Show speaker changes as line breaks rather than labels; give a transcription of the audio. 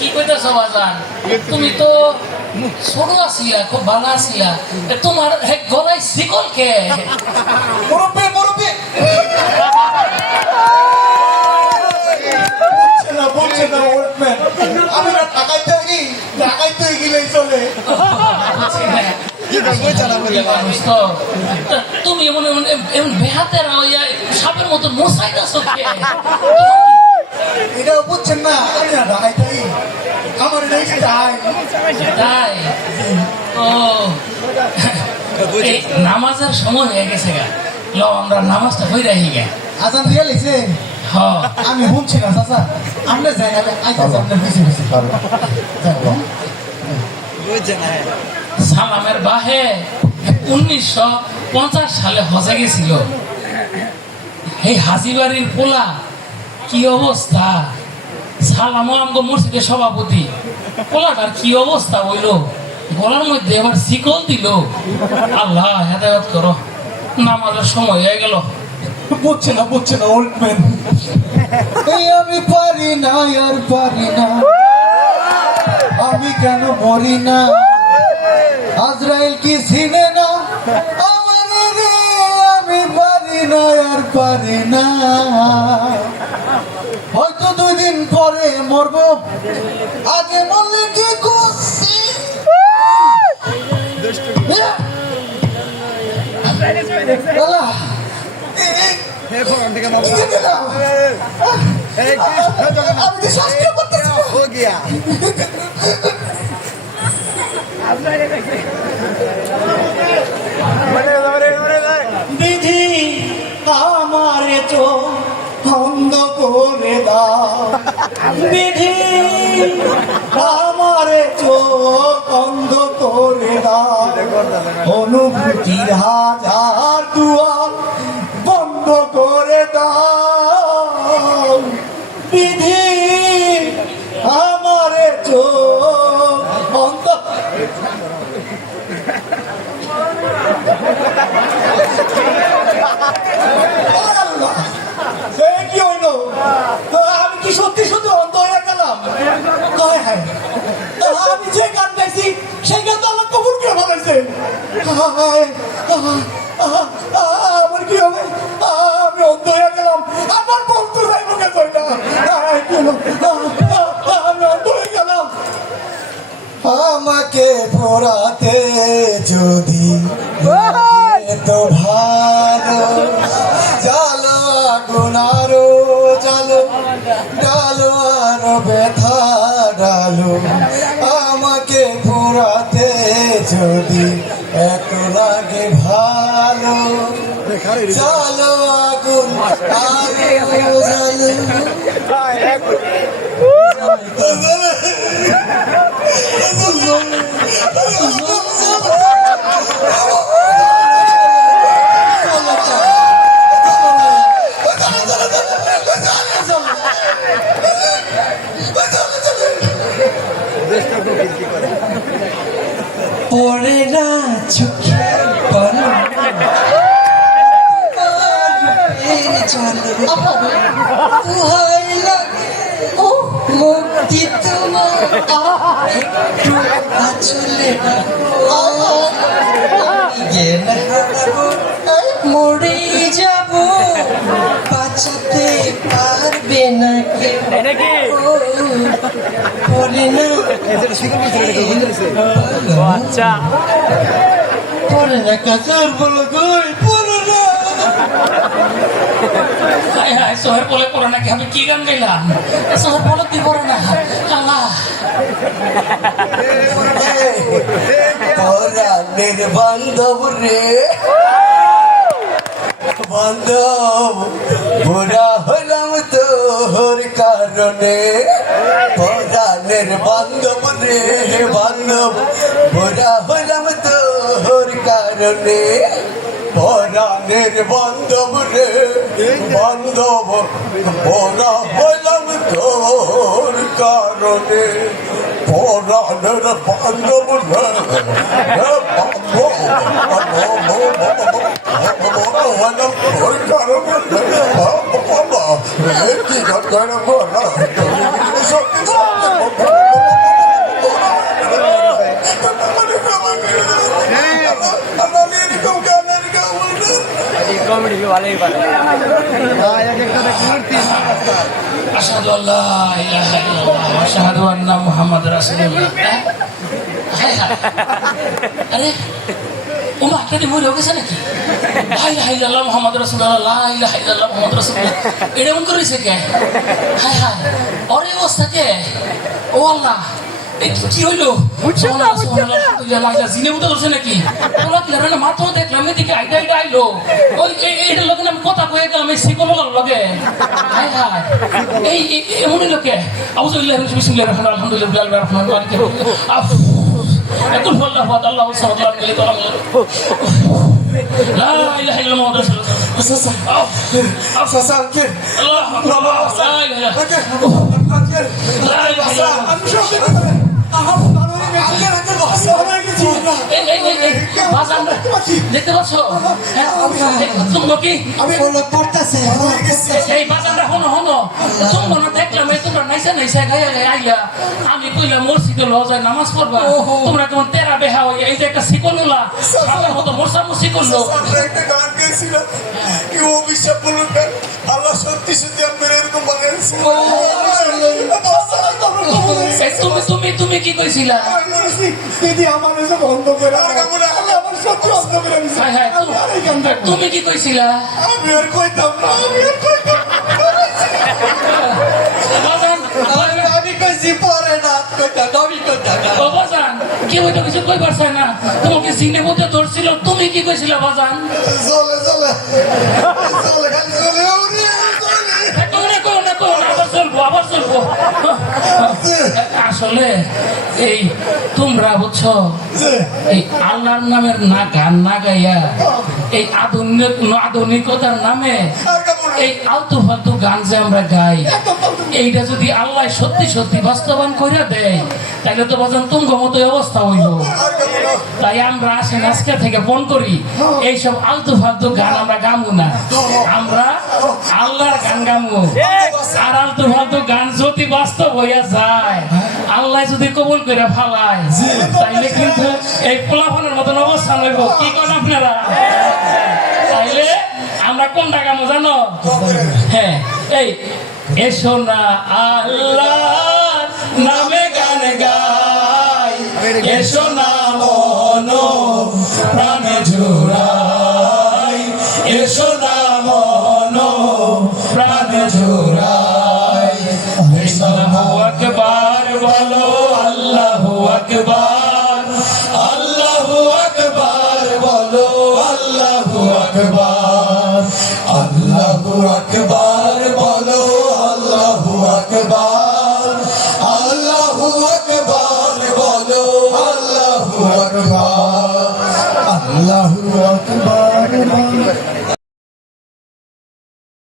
কি কইতেছ বাজান? তুমি তো ছোট আছিলা খুব ভালো এ তোমার হে গলায় শিকল কে?
মুরব্বী মুরব্বী! না বলছে আমি গেলেই চলে।
তা। তুমি এমন এমন বেহাতে রাইয়া সাপের মতো মশাইতেছ কে
এটা বুঝছেন না? আমি না গি আমার
তাই? ও। নামাজের সময় হয়ে গেছে গা। ল আমরা নামাজটা হয়ে রাখি গে।
আজান দিয়ে লিখছে? আমি শুনছি না চাচা। আমরা যাই না আপনার বেশি বেশি
সালামের বাহে উনিশশো পঞ্চাশ সালে হজে গেছিল। এই হাজিবাড়ির পোলা কি অবস্থা? সালাম আমগো মসজিদের সভাপতি। পোলাটার কি অবস্থা হইল? গলার মধ্যে এবার শিকল দিল। আল্লাহ হেদায়ত করো। নামাজের সময় হয়ে গেল।
বুঝছে না বুঝছে না ওল্ড ম্যান আমি পারি না আর পারি না। আমি কেন মরি না? আজরাইল কি চিনে না? দিন পরে মরব। আগে মরলে কি করছি? আল্লাহ, অনুভূতির হাজার দুয়ার। আমার কি হবে? আমি অন্ধ হয়ে গেলাম। আমার বন্ধু যাই মুখে কই না হায়, কি আহা, আমি অন্ধ হয়ে গেলাম। আমাকে পড়াতে যদি তো ভালো জালো আগুন আরও জালো ডালো আরও ব্যথা ডালো। আমাকে পড়াতে যদি জালো আগুন আরও একটু আচলে মরে যাব বাঁচাতে পারবে না কেউ পড়ে না
আচ্ছা
কাঁচার বলো গই না
হায় হায় সোহের বলে পড়ে নাকি আমি কি গান গাইলাম সোহের বলে তুই পড়ে না আল্লাহ
বান্ধব রে বান্ধব বুড়া হলাম তোর কারণে পরাণের বান্ধব রে বান্ধব বুড়া হলাম তোর কারণে পরাণের বান্ধব রে বান্ধব বুড়া হলাম তোর কারণে পরাণের বান্ধব রে বান্ধব কি
ভালোই পারে।
আশহাদু আল্লা ইলাহা ইল্লাল্লাহ ওয়া আশহাদু আন্না মুহাম্মাদুর রাসূলুল্লাহ। হ্যাঁ হ্যাঁ। আরে ও মা কেটে মরে গেছে নাকি? লা ইলাহা ইল্লাল্লাহ মুহাম্মাদুর রাসূলুল্লাহ, লা ইলাহা ইল্লাল্লাহ মুহাম্মাদুর রাসূলুল্লাহ। এটা মন করেছে কে? হায় হায়। ওর অবস্থা কে? ও আল্লাহ। কি- হইল? জিনে পারছে নাকি? মাত্র দেখলাম এদিকে আইডা আইডা আইলো। ওই আমি কথা কয়ে গেলাম এই লগে। হায় হায়। এই এমনই লোকে। আউযুবিল্লাহি মিনাশ বিসমিল্লাহির রহমানির রহিম আলহামদুলিল্লাহি রাব্বিল আলামিন আফ। একুল আল্লাহু ওয়া লা ইলাহা ইল্লাল্লাহ
আমি সব আহাম ভালো হয়ে গেছি আঙ্কেল
দেখতে পাচ্ছ। হ্যাঁ কি?
আমি হয়ে গেছে
এই বাজানরা হনো হনো? তোমরা না দেখলাম তোমরা নাইসা নাইসা গায়ে গায়ে আইলা। আমি কইলাম মসজিদে লওয়া যায় নামাজ পড়বা। তোমরা কেমন তেরা বেহা হয়ে এই যে একটা শিকলুলা মতো মশা মুসি করল
একটা গান গেয়েছিলাম কেউ অভিশাপ বলুন আল্লাহ সত্যি সত্যি আপনার এরকম বানিয়েছে
তুমি তুমি তুমি কি কইছিলা?
দিদি আমার বন্ধ করে
হ্যাঁ তুমি- কি কইছিলা?
আমি আর কইতাম না আমি আর কইতাম
আমি কইছি পরে না কইতা নবী কইতা
ও কেউ তো কিছু কইবার চায় না। তোমাকে সিনে মধ্যে ধরছিল তুমি কি কইছিলা বাজান?
চলে চলে। চলে।
আসলে এই তোমরা বুঝছ এই আল্লাহর নামের না গান না গাইয়া এই আধুনিক আধুনিকতার নামে এই আলতু ফালতু গান যে আমরা গাই, এইটা যদি আল্লাহ সত্যি সত্যি বাস্তবায়ন কইরা দেয় তাহলে তো বাজান তুঙ্গ মতো অবস্থা হইল। তাই আমরা আসেন আজকে থেকে ফোন করি, এইসব আলতু ফালতু গান আমরা গামু না। আমরা আল্লাহর গান গামু। আর আলতু ফালতু গান যদি বাস্তব হইয়া যায়, আল্লাহ যদি কবুল করে ফালায়, তাইলে কিন্তু এই পোলাফানের মতন অবস্থান হইব। কি করেন আপনারা? আমরা কোনটা গামু জানো? হ্যাঁ এই এসো না আল্লাহ নামে গান গাই। এসো না মন প্রাণে জোড়াই। এসো না মন প্রাণে জোড়াই।
আল্লাহু